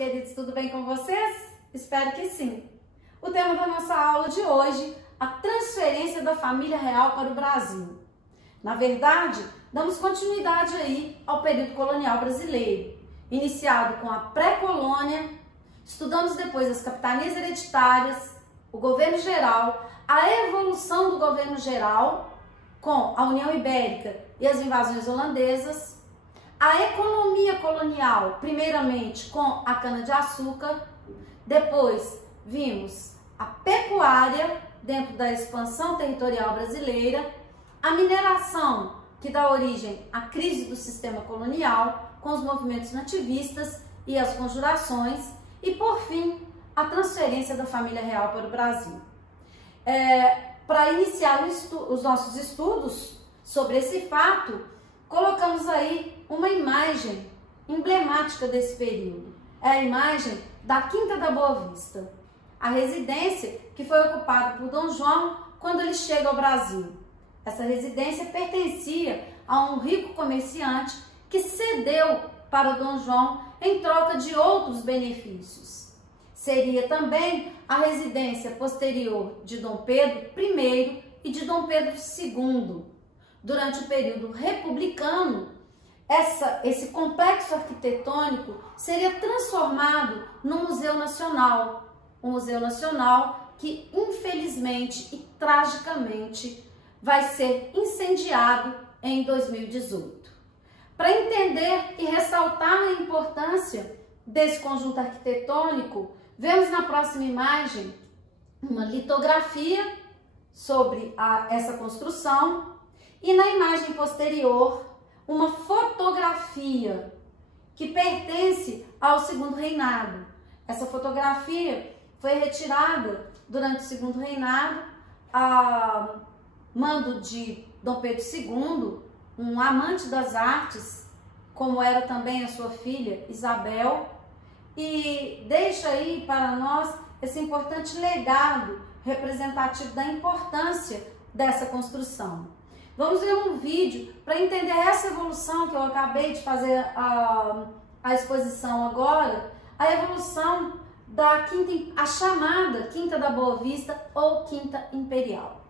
queridos, tudo bem com vocês? Espero que sim. O tema da nossa aula de hoje, a transferência da família real para o Brasil. Na verdade, damos continuidade aí ao período colonial brasileiro, iniciado com a pré-colônia, estudamos depois as capitanias hereditárias, o governo geral, a evolução do governo geral com a União Ibérica e as invasões holandesas, a economia colonial, primeiramente com a cana-de-açúcar, depois vimos a pecuária dentro da expansão territorial brasileira, a mineração, que dá origem à crise do sistema colonial, com os movimentos nativistas e as conjurações, e por fim, a transferência da família real para o Brasil. Para iniciar os nossos estudos sobre esse fato, colocamos aí uma imagem emblemática desse período. É a imagem da Quinta da Boa Vista, a residência que foi ocupada por Dom João quando ele chega ao Brasil. Essa residência pertencia a um rico comerciante que cedeu para o Dom João em troca de outros benefícios. Seria também a residência posterior de Dom Pedro I e de Dom Pedro II. Durante o período republicano, esse complexo arquitetônico seria transformado num Museu Nacional. Um Museu Nacional que, infelizmente e tragicamente, vai ser incendiado em 2018. Para entender e ressaltar a importância desse conjunto arquitetônico, vemos na próxima imagem uma litografia sobre essa construção e na imagem posterior uma fotografia que pertence ao Segundo Reinado. Essa fotografia foi retirada durante o Segundo Reinado a mando de Dom Pedro II, um amante das artes, como era também a sua filha Isabel, e deixa aí para nós esse importante legado representativo da importância dessa construção. Vamos ver um vídeo para entender essa evolução que eu acabei de fazer a exposição agora, a evolução da a chamada Quinta da Boa Vista ou Quinta Imperial.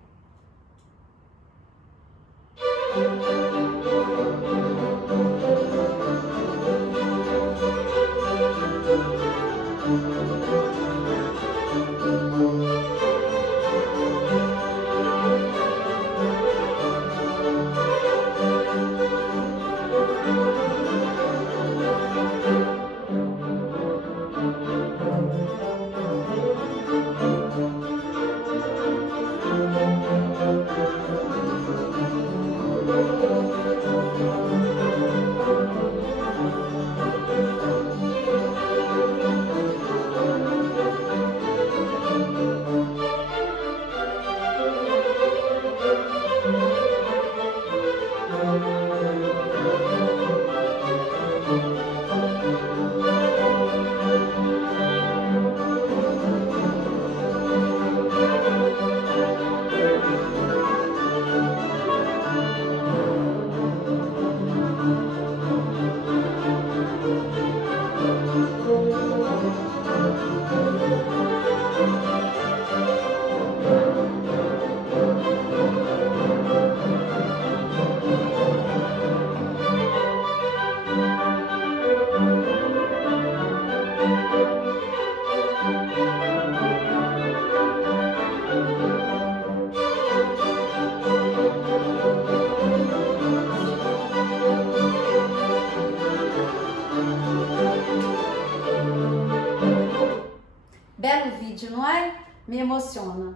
Belo vídeo, não é? Me emociona.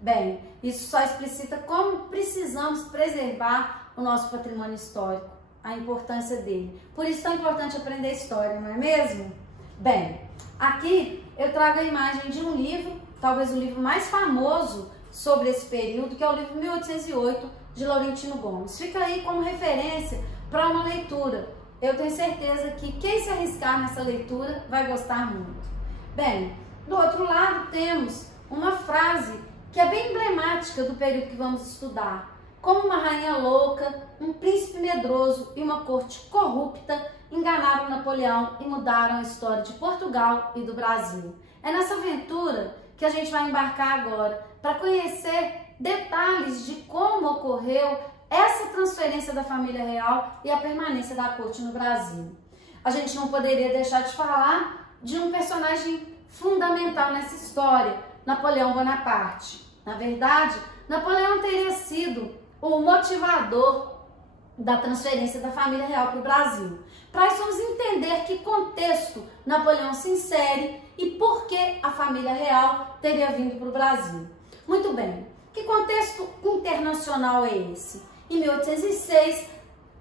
Bem, isso só explicita como precisamos preservar o nosso patrimônio histórico, a importância dele. Por isso é tão importante aprender história, não é mesmo? Bem, aqui eu trago a imagem de um livro, talvez o livro mais famoso sobre esse período, que é o livro 1808, de Laurentino Gomes. Fica aí como referência para uma leitura. Eu tenho certeza que quem se arriscar nessa leitura vai gostar muito. Bem, do outro lado temos uma frase que é bem emblemática do período que vamos estudar, como uma rainha louca, um príncipe medroso e uma corte corrupta enganaram Napoleão e mudaram a história de Portugal e do Brasil. É nessa aventura que a gente vai embarcar agora para conhecer detalhes de como ocorreu essa transferência da família real e a permanência da corte no Brasil. A gente não poderia deixar de falar de um personagem fundamental nessa história, Napoleão Bonaparte. Na verdade, Napoleão teria sido o motivador da transferência da família real para o Brasil. Para isso, vamos entender que contexto Napoleão se insere e por que a família real teria vindo para o Brasil. Muito bem, que contexto internacional é esse? Em 1806,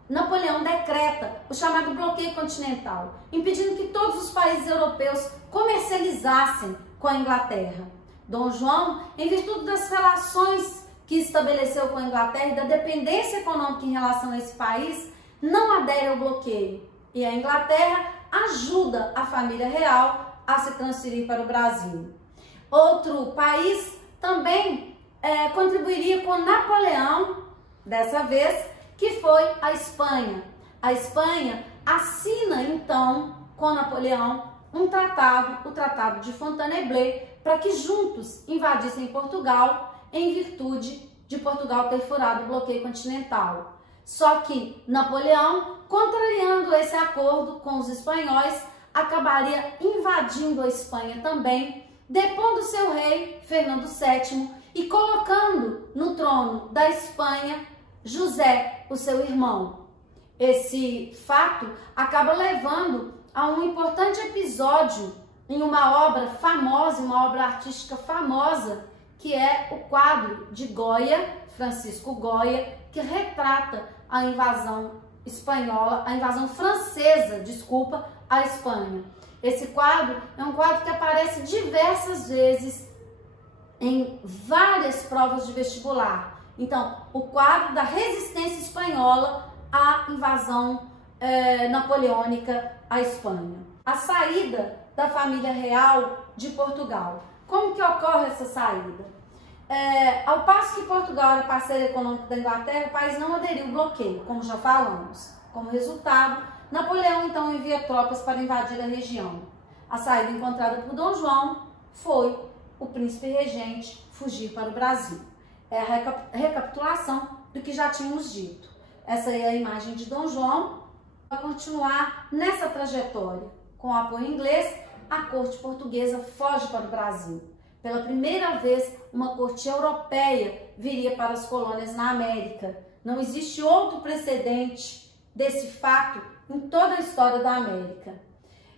Napoleão decreta o chamado bloqueio continental, impedindo que todos os países europeus comercializassem com a Inglaterra. Dom João, em virtude das relações que estabeleceu com a Inglaterra e da dependência econômica em relação a esse país, não adere ao bloqueio. E a Inglaterra ajuda a família real a se transferir para o Brasil. Outro país também contribuiria com Napoleão, dessa vez, que foi a Espanha. A Espanha assina, então, com Napoleão, um tratado, o Tratado de Fontainebleau, para que juntos invadissem Portugal, em virtude de Portugal ter furado o bloqueio continental. Só que Napoleão, contrariando esse acordo com os espanhóis, acabaria invadindo a Espanha também, depondo seu rei, Fernando VII, e colocando no trono da Espanha José, o seu irmão. Esse fato acaba levando a um importante episódio em uma obra famosa, uma obra artística famosa, que é o quadro de Goya, Francisco Goya, que retrata a invasão espanhola, a invasão francesa, desculpa, à Espanha. Esse quadro é um quadro que aparece diversas vezes em várias provas de vestibular. Então, o quadro da resistência espanhola à invasão napoleônica à Espanha. A saída da família real de Portugal. Como que ocorre essa saída? Ao passo que Portugal era parceiro econômico da Inglaterra, o país não aderiu ao bloqueio, como já falamos. Como resultado, Napoleão então envia tropas para invadir a região. A saída encontrada por Dom João foi o príncipe regente fugir para o Brasil. É a recapitulação do que já tínhamos dito. Essa é a imagem de Dom João. Vai continuar nessa trajetória. Com o apoio inglês, a corte portuguesa foge para o Brasil. Pela primeira vez, uma corte europeia viria para as colônias na América. Não existe outro precedente desse fato em toda a história da América.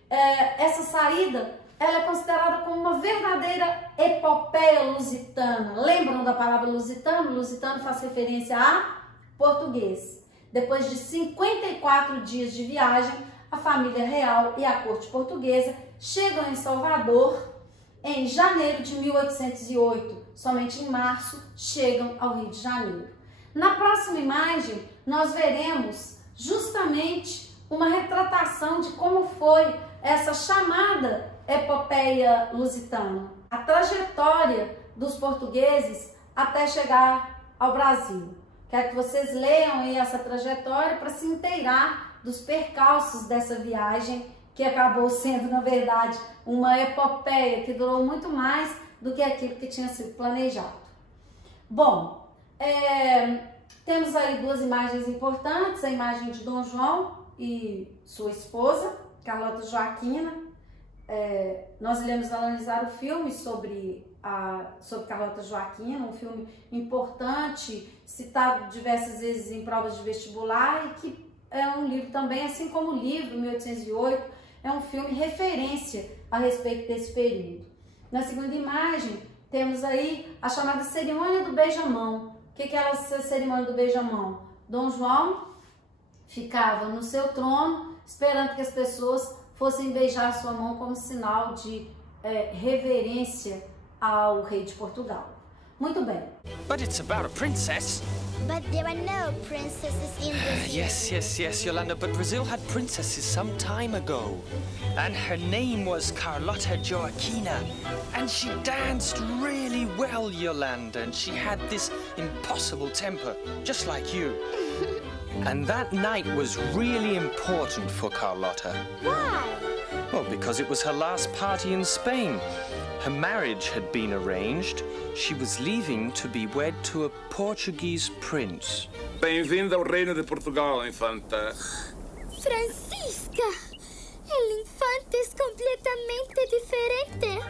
Essa saída ela é considerada como uma verdadeira epopeia lusitana. Lembram da palavra lusitano? Lusitano faz referência a português. Depois de 54 dias de viagem, a família real e a corte portuguesa chegam em Salvador em janeiro de 1808. Somente em março chegam ao Rio de Janeiro. Na próxima imagem, nós veremos justamente uma retratação de como foi essa chamada epopeia lusitana, a trajetória dos portugueses até chegar ao Brasil. Quero que vocês leiam aí essa trajetória para se inteirar dos percalços dessa viagem, que acabou sendo, na verdade, uma epopeia que durou muito mais do que aquilo que tinha sido planejado. Bom, temos aí duas imagens importantes, a imagem de Dom João e sua esposa, Carlota Joaquina. Nós iremos analisar o filme sobre Carlota Joaquina, um filme importante, citado diversas vezes em provas de vestibular e que é um livro também, assim como o livro 1808, é um filme referência a respeito desse período. Na segunda imagem, temos aí a chamada cerimônia do beijamão. O que era essa cerimônia do beijamão? Dom João ficava no seu trono, esperando que as pessoas fossem beijar sua mão como sinal de reverência ao rei de Portugal. Muito bem. But it's about a princess. But there are no princesses in Brazil. Yes, Yolanda, but Brazil had princesses some time ago. And her name was Carlota Joaquina. And she danced really well, Yolanda, and she had this impossible temper, just like you. And that night was really important for Carlota. Why? Well, because it was her last party in Spain. Her marriage had been arranged. She was leaving to be wed to a Portuguese prince. Bem-vinda ao reino de Portugal, infanta. Francisca! El infante es completamente diferente.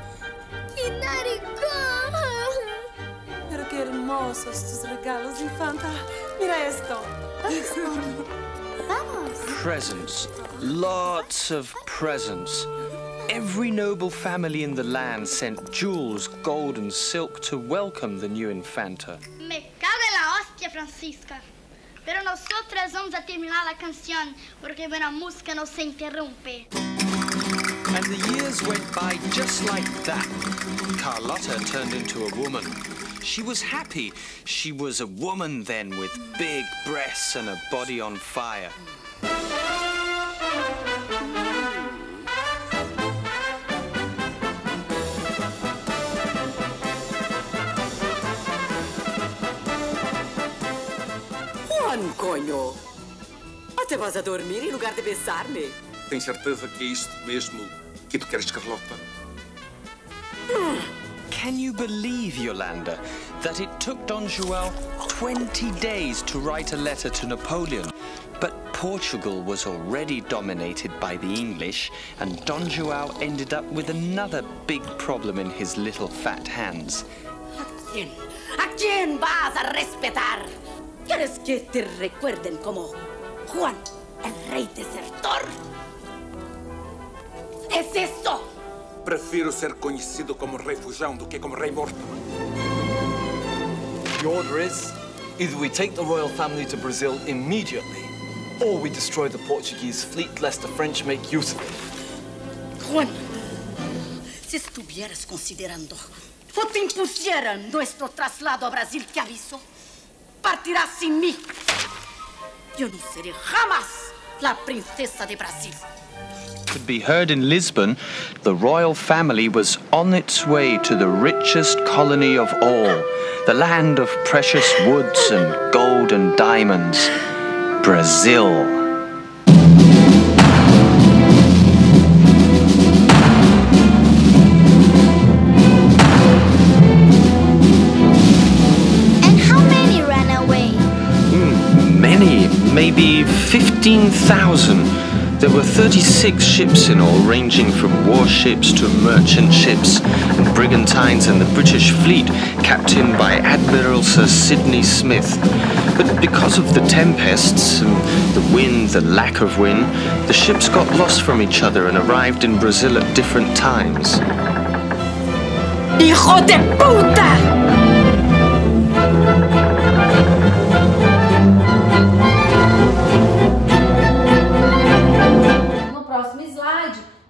¡Qué naricón! Pero qué hermosos tus regalos, infanta. Mira esto. Vamos. Presents. Lots of presents. Every noble family in the land sent jewels, gold and silk to welcome the new infanta. Me cago en la hostia, Francisca. Pero nosotras vamos a terminar la canción porque buena música no se interrumpe. And the years went by just like that. Carlota turned into a woman. She was happy. She was a woman then with big breasts and a body on fire. Juan, coño. Até vas a dormir em lugar de besar-me. Tens certeza que é isto mesmo que tu queres, Carlota? Can you believe, Yolanda, that it took Don João 20 days to write a letter to Napoleon? But Portugal was already dominated by the English, and Don João ended up with another big problem in his little fat hands. ¿A quién vas a respetar? ¿Quieres que te recuerden como Juan, el rey desertor? ¿Es eso? Prefiro ser conhecido como rei fujão do que como rei morto. The order is, either we take the royal family to Brazil immediately, or we destroy the Portuguese fleet lest the French make use of it. Juan, si estuvieras considerando o te impusieran nuestro traslado a Brasil, ¿qué aviso? Partirás sin mí. Yo no seré jamás la princesa de Brasil. To be heard in Lisbon, the royal family was on its way to the richest colony of all, the land of precious woods and gold and diamonds, Brazil. Maybe 15,000. There were 36 ships in all, ranging from warships to merchant ships and brigantines and the British fleet, captained by Admiral Sir Sidney Smith. But because of the tempests and the wind, the lack of wind, the ships got lost from each other and arrived in Brazil at different times. ¡Hijo de puta!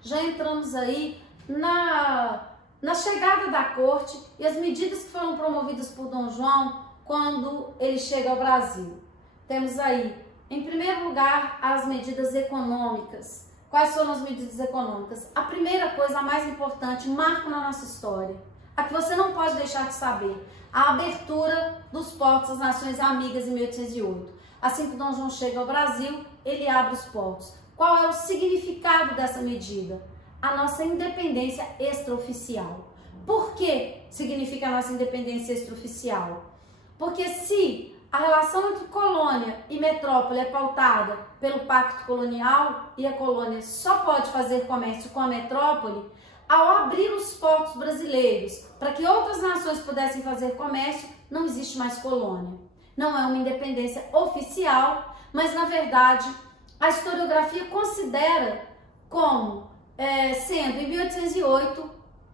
Já entramos aí na chegada da corte e as medidas que foram promovidas por Dom João quando ele chega ao Brasil. Temos aí, em primeiro lugar, as medidas econômicas. Quais foram as medidas econômicas? A primeira coisa, a mais importante, marco na nossa história, a que você não pode deixar de saber, a abertura dos portos das Nações Amigas em 1808. Assim que Dom João chega ao Brasil, ele abre os portos. Qual é o significado dessa medida? A nossa independência extraoficial. Por que significa a nossa independência extraoficial? Porque se a relação entre colônia e metrópole é pautada pelo pacto colonial e a colônia só pode fazer comércio com a metrópole, ao abrir os portos brasileiros para que outras nações pudessem fazer comércio, não existe mais colônia. Não é uma independência oficial, mas na verdade a historiografia considera como sendo em 1808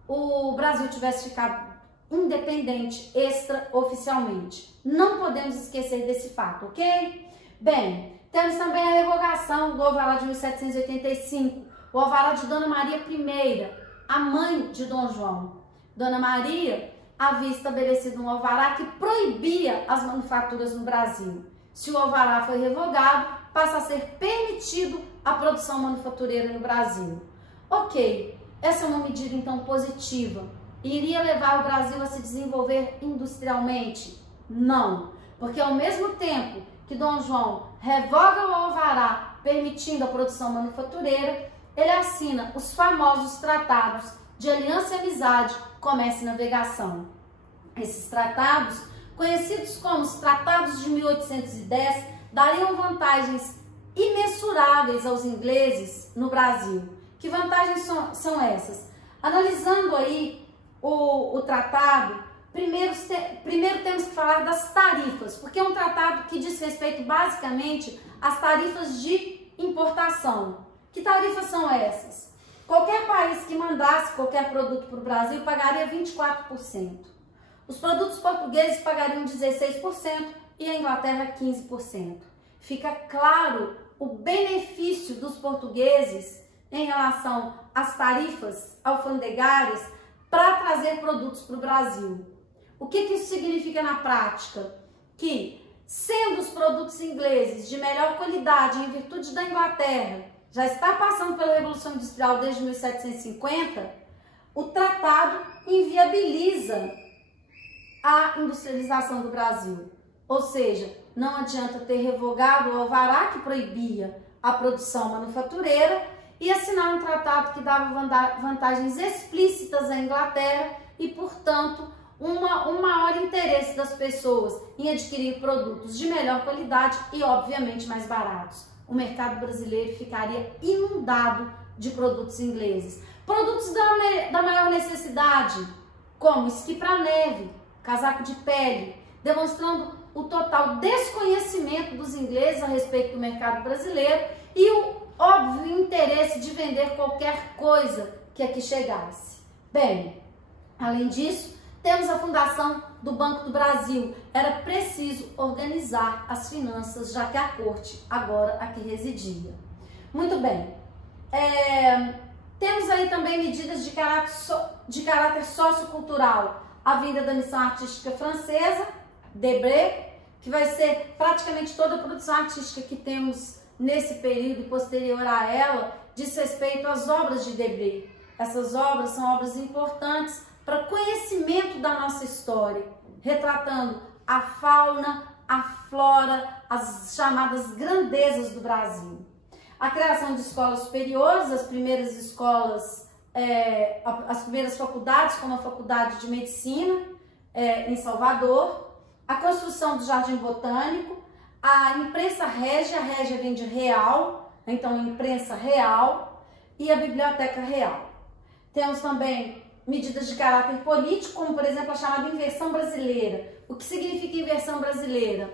o Brasil tivesse ficado independente extraoficialmente. Não podemos esquecer desse fato, ok? Bem, temos também a revogação do alvará de 1785, o alvará de Dona Maria I, a mãe de Dom João. Dona Maria, havia estabelecido um alvará que proibia as manufaturas no Brasil. Se o alvará foi revogado, passa a ser permitido a produção manufatureira no Brasil. Ok, essa é uma medida então positiva. Iria levar o Brasil a se desenvolver industrialmente? Não, porque ao mesmo tempo que Dom João revoga o alvará permitindo a produção manufatureira, ele assina os famosos tratados de aliança e amizade, comércio e navegação. Esses tratados, conhecidos como os Tratados de 1810, dariam vantagens imensuráveis aos ingleses no Brasil. Que vantagens são essas? Analisando aí o tratado, primeiro temos que falar das tarifas, porque é um tratado que diz respeito basicamente às tarifas de importação. Que tarifas são essas? Qualquer país que mandasse qualquer produto para o Brasil pagaria 24%. Os produtos portugueses pagariam 16% e a Inglaterra 15%. Fica claro o benefício dos portugueses em relação às tarifas alfandegárias para trazer produtos para o Brasil. O que isso significa na prática? Que, sendo os produtos ingleses de melhor qualidade em virtude da Inglaterra, já está passando pela Revolução Industrial desde 1750, o tratado inviabiliza a industrialização do Brasil. Ou seja, não adianta ter revogado o alvará que proibia a produção manufatureira e assinar um tratado que dava vantagens explícitas à Inglaterra e, portanto, um maior interesse das pessoas em adquirir produtos de melhor qualidade e, obviamente, mais baratos. O mercado brasileiro ficaria inundado de produtos ingleses. Produtos da maior necessidade, como esqui para neve, casaco de pele, demonstrando o total desconhecimento dos ingleses a respeito do mercado brasileiro e o óbvio interesse de vender qualquer coisa que aqui chegasse. Bem, além disso, temos a fundação do Banco do Brasil. Era preciso organizar as finanças, já que a corte agora aqui residia. Muito bem. Temos aí também medidas de caráter sociocultural. A vinda da missão artística francesa, Debré, que vai ser praticamente toda a produção artística que temos nesse período e posterior a ela, diz respeito às obras de Debré. Essas obras são obras importantes para conhecimento da nossa história, retratando a fauna, a flora, as chamadas grandezas do Brasil. A criação de escolas superiores, as primeiras escolas, as primeiras faculdades, como a Faculdade de Medicina em Salvador, a construção do Jardim Botânico, a imprensa régia, a régia vem de real, então imprensa real, e a Biblioteca Real. Temos também medidas de caráter político, como por exemplo a chamada inversão brasileira. O que significa inversão brasileira?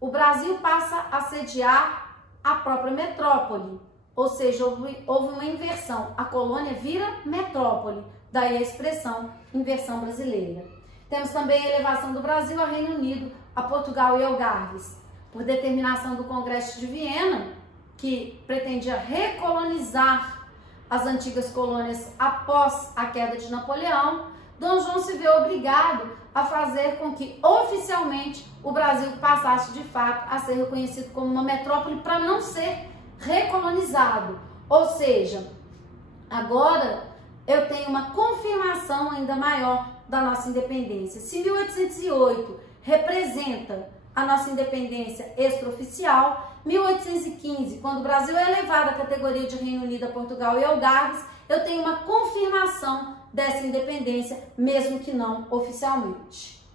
O Brasil passa a sediar a própria metrópole, ou seja, houve uma inversão. A colônia vira metrópole, daí a expressão inversão brasileira. Temos também a elevação do Brasil ao Reino Unido, a Portugal e Algarves, por determinação do Congresso de Viena, que pretendia recolonizar as antigas colônias após a queda de Napoleão. Dom João se vê obrigado a fazer com que oficialmente o Brasil passasse de fato a ser reconhecido como uma metrópole para não ser recolonizado. Ou seja, agora eu tenho uma confirmação ainda maior da nossa independência. Se 1808 representa a nossa independência extraoficial, 1815, quando o Brasil é elevado à categoria de Reino Unido, a Portugal e Algarves, eu tenho uma confirmação dessa independência, mesmo que não oficialmente.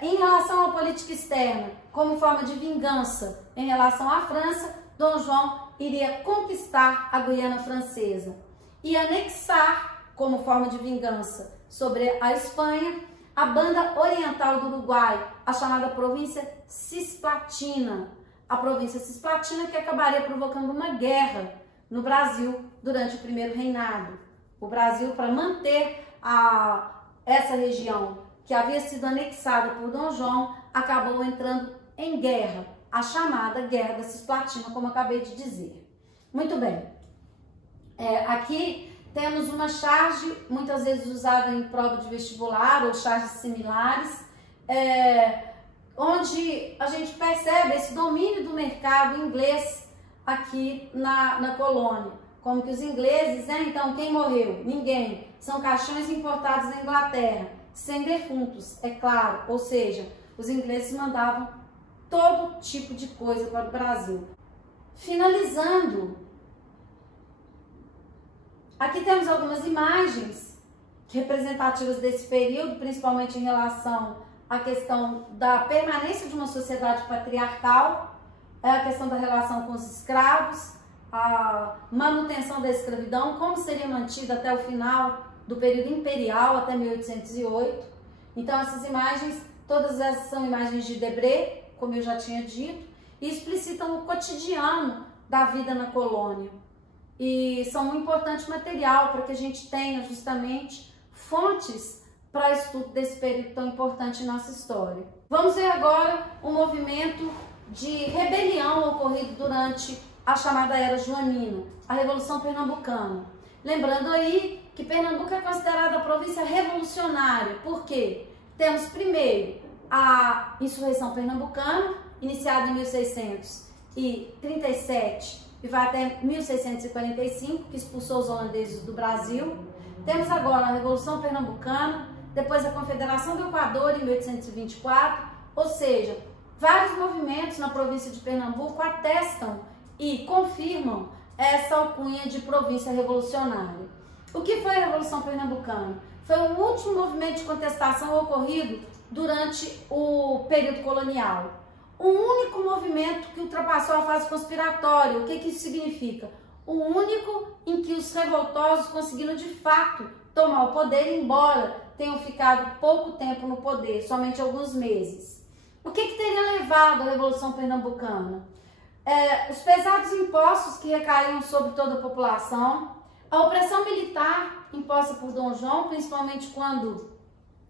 Em relação à política externa, como forma de vingança em relação à França, Dom João iria conquistar a Guiana Francesa e anexar, como forma de vingança sobre a Espanha, a banda oriental do Uruguai, a chamada província Cisplatina. A província Cisplatina que acabaria provocando uma guerra no Brasil durante o primeiro reinado. O Brasil, para manter essa região que havia sido anexada por Dom João, acabou entrando em guerra, a chamada Guerra da Cisplatina, como acabei de dizer. Muito bem. Aqui temos uma charge, muitas vezes usada em prova de vestibular ou charges similares, onde a gente percebe esse domínio do mercado inglês aqui na colônia. Como que os ingleses, então quem morreu? Ninguém. São caixões importados da Inglaterra, sem defuntos, é claro. Ou seja, os ingleses mandavam todo tipo de coisa para o Brasil. Finalizando, aqui temos algumas imagens representativas desse período, principalmente em relação à questão da permanência de uma sociedade patriarcal, a questão da relação com os escravos, a manutenção da escravidão, como seria mantida até o final do período imperial, até 1808. Então essas imagens, todas essas são imagens de Debré, como eu já tinha dito, e explicitam o cotidiano da vida na colônia. E são um importante material para que a gente tenha justamente fontes para estudo desse período tão importante em nossa história. Vamos ver agora o movimento de rebelião ocorrido durante a chamada Era Joanina, a Revolução Pernambucana. Lembrando aí que Pernambuco é considerada a província revolucionária. Por quê? Temos primeiro a insurreição pernambucana, iniciada em 1637 e vai até 1645, que expulsou os holandeses do Brasil. Temos agora a Revolução Pernambucana, depois a Confederação do Equador em 1824, ou seja, vários movimentos na província de Pernambuco atestam e confirmam essa alcunha de província revolucionária. O que foi a Revolução Pernambucana? Foi o último movimento de contestação ocorrido durante o período colonial. O único movimento que ultrapassou a fase conspiratória. O que isso significa? O único em que os revoltosos conseguiram de fato tomar o poder, embora tenham ficado pouco tempo no poder, somente alguns meses. O que teria levado à Revolução Pernambucana? Os pesados impostos que recaíam sobre toda a população, a opressão militar imposta por Dom João, principalmente quando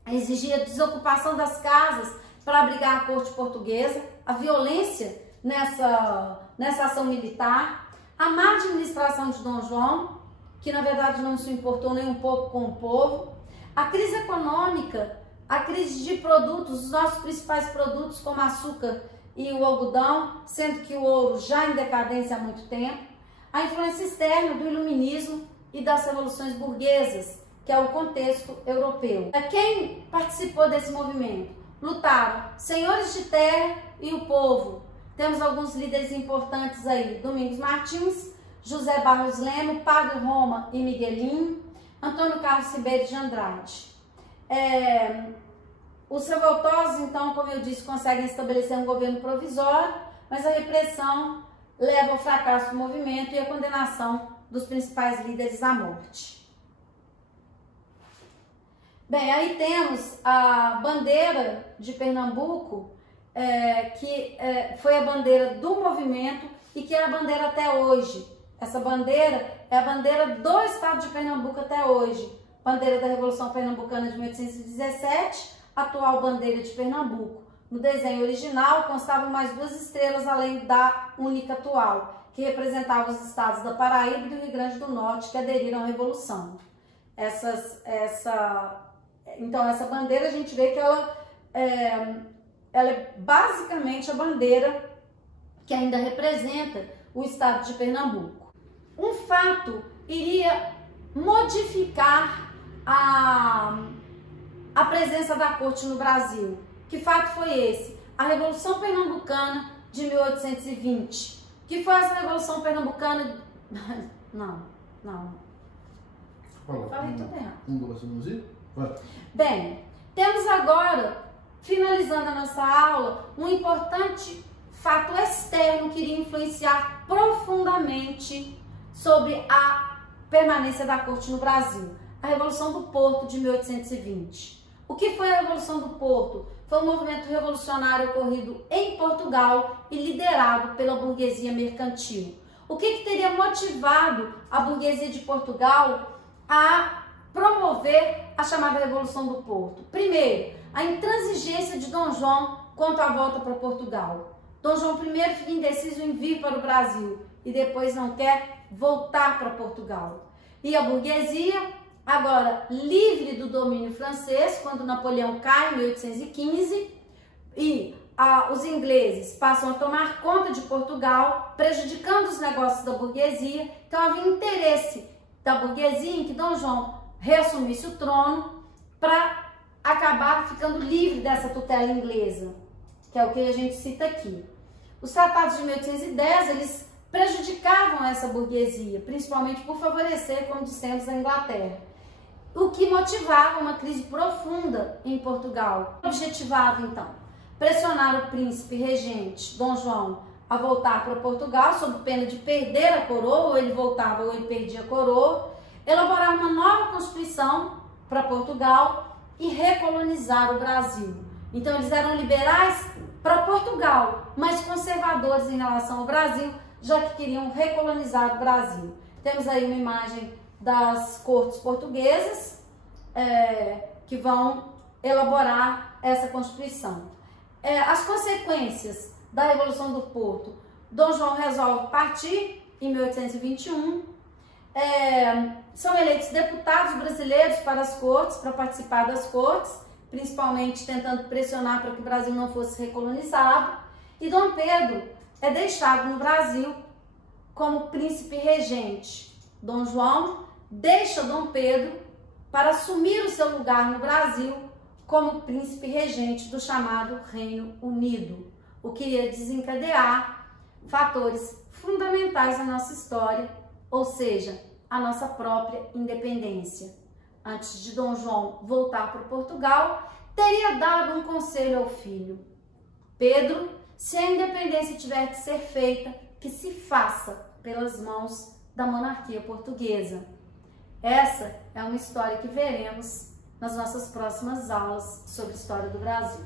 exigia a desocupação das casas para abrigar a corte portuguesa, a violência nessa ação militar, a má administração de Dom João, que na verdade não se importou nem um pouco com o povo, a crise econômica, a crise de produtos, os nossos principais produtos como açúcar e o algodão, sendo que o ouro já em decadência há muito tempo, a influência externa do iluminismo e das revoluções burguesas, que é o contexto europeu. Quem participou desse movimento? Lutaram senhores de terra e o povo. Temos alguns líderes importantes aí: Domingos Martins, José Barros Lemos, Padre Roma e Miguelinho, Antônio Carlos Ribeiro de Andrade. Os revoltosos, então, como eu disse, conseguem estabelecer um governo provisório, mas a repressão leva ao fracasso do movimento e à condenação dos principais líderes à morte. Bem, aí temos a bandeira de Pernambuco, que foi a bandeira do movimento e que é a bandeira até hoje. Essa bandeira é a bandeira do estado de Pernambuco até hoje. Bandeira da Revolução Pernambucana de 1817, atual bandeira de Pernambuco. No desenho original constavam mais 2 estrelas além da única atual, que representava os estados da Paraíba e do Rio Grande do Norte que aderiram à Revolução. Então essa bandeira a gente vê que ela é basicamente a bandeira que ainda representa o estado de Pernambuco. Um fato iria modificar a presença da corte no Brasil. Que fato foi esse? A Revolução Pernambucana de 1820. Que foi essa Revolução Pernambucana? Não. Falei tudo errado. Bem, temos agora, finalizando a nossa aula, um importante fato externo que iria influenciar profundamente sobre a permanência da corte no Brasil. A Revolução do Porto de 1820. O que foi a Revolução do Porto? Foi um movimento revolucionário ocorrido em Portugal e liderado pela burguesia mercantil. O que teria motivado a burguesia de Portugal a promover a chamada Revolução do Porto? Primeiro, a intransigência de Dom João quanto à volta para Portugal. Dom João I fica indeciso em vir para o Brasil e depois não quer voltar para Portugal. E a burguesia, agora livre do domínio francês, quando Napoleão cai em 1815, e os ingleses passam a tomar conta de Portugal, prejudicando os negócios da burguesia. Então havia interesse da burguesia em que Dom João reassumisse o trono para acabar ficando livre dessa tutela inglesa, que é o que a gente cita aqui. Os tratados de 1810, eles prejudicavam essa burguesia, principalmente por favorecer, como dissemos, a Inglaterra, o que motivava uma crise profunda em Portugal. Objetivava, então, pressionar o príncipe regente, Dom João, a voltar para Portugal, sob pena de perder a coroa, ou ele voltava ou ele perdia a coroa, elaborar uma nova Constituição para Portugal e recolonizar o Brasil. Então eles eram liberais para Portugal, mas conservadores em relação ao Brasil, já que queriam recolonizar o Brasil. Temos aí uma imagem das cortes portuguesas que vão elaborar essa Constituição. As consequências da Revolução do Porto: Dom João resolve partir em 1821, são eleitos deputados brasileiros para as cortes, para participar das cortes, principalmente tentando pressionar para que o Brasil não fosse recolonizado, e Dom Pedro é deixado no Brasil como príncipe regente. Dom João deixa Dom Pedro para assumir o seu lugar no Brasil como príncipe regente do chamado Reino Unido, o que ia desencadear fatores fundamentais na nossa história, ou seja, a nossa própria independência. Antes de Dom João voltar para Portugal, teria dado um conselho ao filho: Pedro, se a independência tiver que ser feita, que se faça pelas mãos da monarquia portuguesa. Essa é uma história que veremos nas nossas próximas aulas sobre história do Brasil.